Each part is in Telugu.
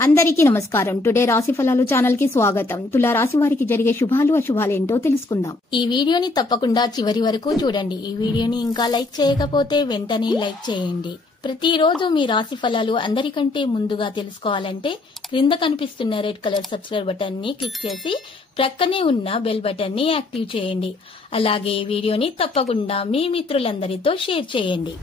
అందరికీ నమస్కారం. టుడే రాశి ఫలాలు ఛానల్ కి స్వాగతం. తులా రాశి వారికి జరిగే శుభాలు అశుభాలు ఏంటో తెలుసుకుందాం. ఈ వీడియోని తప్పకుండా చివరి వరకు చూడండి. ఈ వీడియోని ఇంకా లైక్ చేయకపోతే వెంటనే లైక్ చేయండి. ప్రతిరోజు మీ రాశి ఫలాలు అందరికంటే ముందుగా తెలుసుకోవాలంటే క్రింద కనిపిస్తున్న రెడ్ కలర్ సబ్స్క్రైబ్ బటన్ ని క్లిక్ చేసి ప్రక్కనే ఉన్న బెల్ బటన్ ని యాక్టివ్ చేయండి. అలాగే వీడియోని తప్పకుండా మీ మిత్రులందరితో షేర్ చేయండి.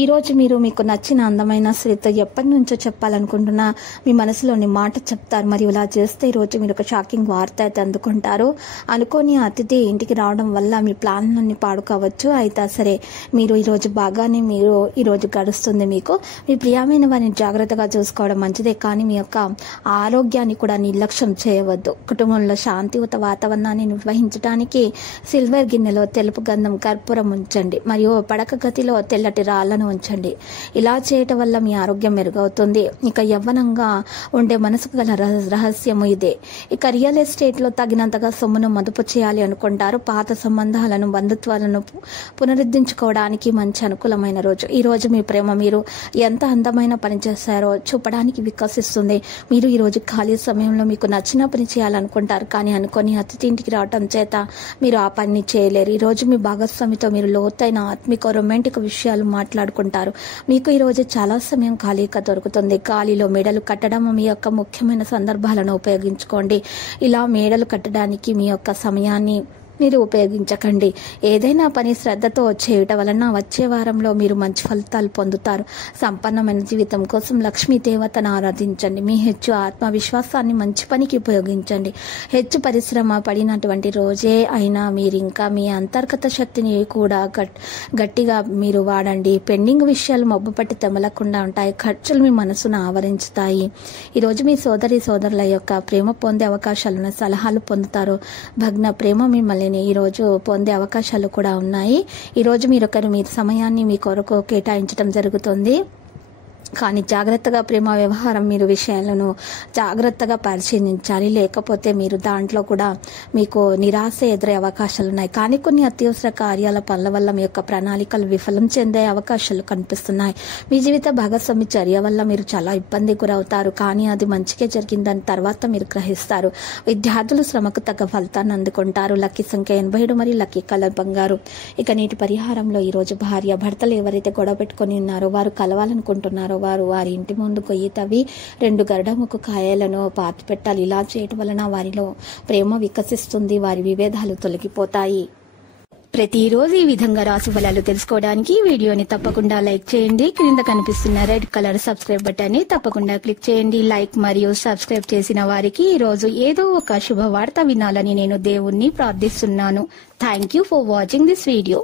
ఈ రోజు మీరు మీకు నచ్చిన అందమైన స్త్రీతో ఎప్పటి నుంచో చెప్పాలనుకుంటున్నా మీ మనసులోని మాట చెప్తారు. మరియు ఇలా చేస్తే ఈ రోజు మీరు ఒక షాకింగ్ వార్త అయితే అందుకుంటారు. అనుకోని అతిథి ఇంటికి రావడం వల్ల మీ ప్లాన్లన్నీ పాడుకోవచ్చు. అయితే సరే, మీరు ఈరోజు బాగానే ఈ రోజు గడుస్తుంది. మీకు మీ ప్రియమైన వారిని జాగ్రత్తగా చూసుకోవడం మంచిదే, కానీ మీ యొక్క ఆరోగ్యాన్ని కూడా నిర్లక్ష్యం చేయవద్దు. కుటుంబంలో శాంతియుత వాతావరణాన్ని నిర్వహించడానికి సిల్వర్ గిన్నెలో తెలుపు గంధం కర్పూరం ఉంచండి. మరియు పడక గదిలో తెల్లటి రాళ్లను ఉంచండి. ఇలా చేయటం వల్ల మీ ఆరోగ్యం మెరుగవుతుంది. ఇక యవ్వనంగా ఉండే మనసుకు గల రహస్యము ఇదే. ఇక రియల్ ఎస్టేట్ లో తగినంతగా సొమ్మును మదుపు చేయాలి అనుకుంటారు. పాత సంబంధాలను బంధుత్వాలను పునరుద్ధరించుకోవడానికి మంచి అనుకూలమైన రోజు. ఈ రోజు మీ ప్రేమ మీరు ఎంత అందమైన పని చేశారో చూపడానికి వికసిస్తుంది. మీరు ఈ రోజు ఖాళీ సమయంలో మీకు నచ్చిన పని చేయాలనుకుంటారు, కానీ అనుకొని అతిథి ఇంటికి రావటం చేత మీరు ఆ పని చేయలేరు. ఈ రోజు మీ భాగస్వామితో మీరు లోతైన ఆత్మిక రొమాంటిక్ విషయాలు మాట్లాడుకుంటారు. మీకు ఈ రోజు చాలా సమయం ఖాళీగా దొరుకుతుంది. గాలిలో మేడలు కట్టడం మీ యొక్క ముఖ్యమైన సందర్భాలను ఉపయోగించుకోండి. ఇలా మేడలు కట్టడానికి మీ యొక్క సమయాన్ని మీరు ఉపయోగించకండి. ఏదైనా పని శ్రద్ధతో చేయటం వలన వచ్చే వారంలో మీరు మంచి ఫలితాలు పొందుతారు. సంపన్నమైన జీవితం కోసం లక్ష్మీ దేవతను ఆరాధించండి. మీ హెచ్చు ఆత్మవిశ్వాసాన్ని మంచి పనికి ఉపయోగించండి. హెచ్చు పరిశ్రమ పడినటువంటి రోజే అయినా మీరు ఇంకా మీ అంతర్గత శక్తిని కూడా గట్టిగా మీరు వాడండి. పెండింగ్ విషయాలు మబ్బుపట్టి తెమలకుండా ఉంటాయి. ఖర్చులు మీ మనసును ఆవరించుతాయి. ఈరోజు మీ సోదరుల యొక్క ప్రేమ పొందే అవకాశాలను సలహాలు పొందుతారు. భగ్న ప్రేమ మిమ్మల్ని ఈ రోజు పొందే అవకాశాలు కూడా ఉన్నాయి. ఈ రోజు మీ సమయాన్ని మీ కొరకు కేటాయించడం జరుగుతుంది. కానీ జాగ్రత్తగా ప్రేమ వ్యవహారం మీరు విషయాలను జాగ్రత్తగా పరిశీలించాలి. లేకపోతే మీరు దాంట్లో కూడా మీకు నిరాశ ఎదురే అవకాశాలు ఉన్నాయి. కానీ కొన్ని అత్యవసర కార్యాల పనుల వల్ల మీ యొక్క ప్రణాళికలు విఫలం చెందే అవకాశాలు కనిపిస్తున్నాయి. మీ జీవిత భాగస్వామి చర్య వల్ల మీరు చాలా ఇబ్బంది గురవుతారు, కానీ అది మంచిగా జరిగిందని తర్వాత మీరు గ్రహిస్తారు. విద్యార్థులు శ్రమకు తగ్గ ఫలితాన్ని అందుకుంటారు. లక్కీ సంఖ్య 87 మరియు లక్కీ కలర్ బంగారు. ఇక నీటి పరిహారంలో ఈ రోజు భార్య భర్తలు ఎవరైతే గొడవ పెట్టుకుని ఉన్నారో వారు కలవాలనుకుంటున్నారో వారి ఇంటి ముందు కొయ్యి తవ్వి 2 గరుడముఖ కాయలను పాతి పెట్టాలి. ఇలా చేయటం వలన వారిలో ప్రేమ వికసిస్తుంది. వారి విభేదాలు తొలగిపోతాయి. ప్రతిరోజు ఈ విధంగా రాశి ఫలాలు తెలుసుకోవడానికి వీడియోని తప్పకుండా లైక్ చేయండి. క్రింద కనిపిస్తున్న రెడ్ కలర్ సబ్స్క్రైబ్ బటన్ ని తప్పకుండా క్లిక్ చేయండి. లైక్ మరియు సబ్స్క్రైబ్ చేసిన వారికి ఈ రోజు ఏదో ఒక శుభవార్త వినాలని నేను దేవుణ్ణి ప్రార్థిస్తున్నాను. Thank you for watching this video.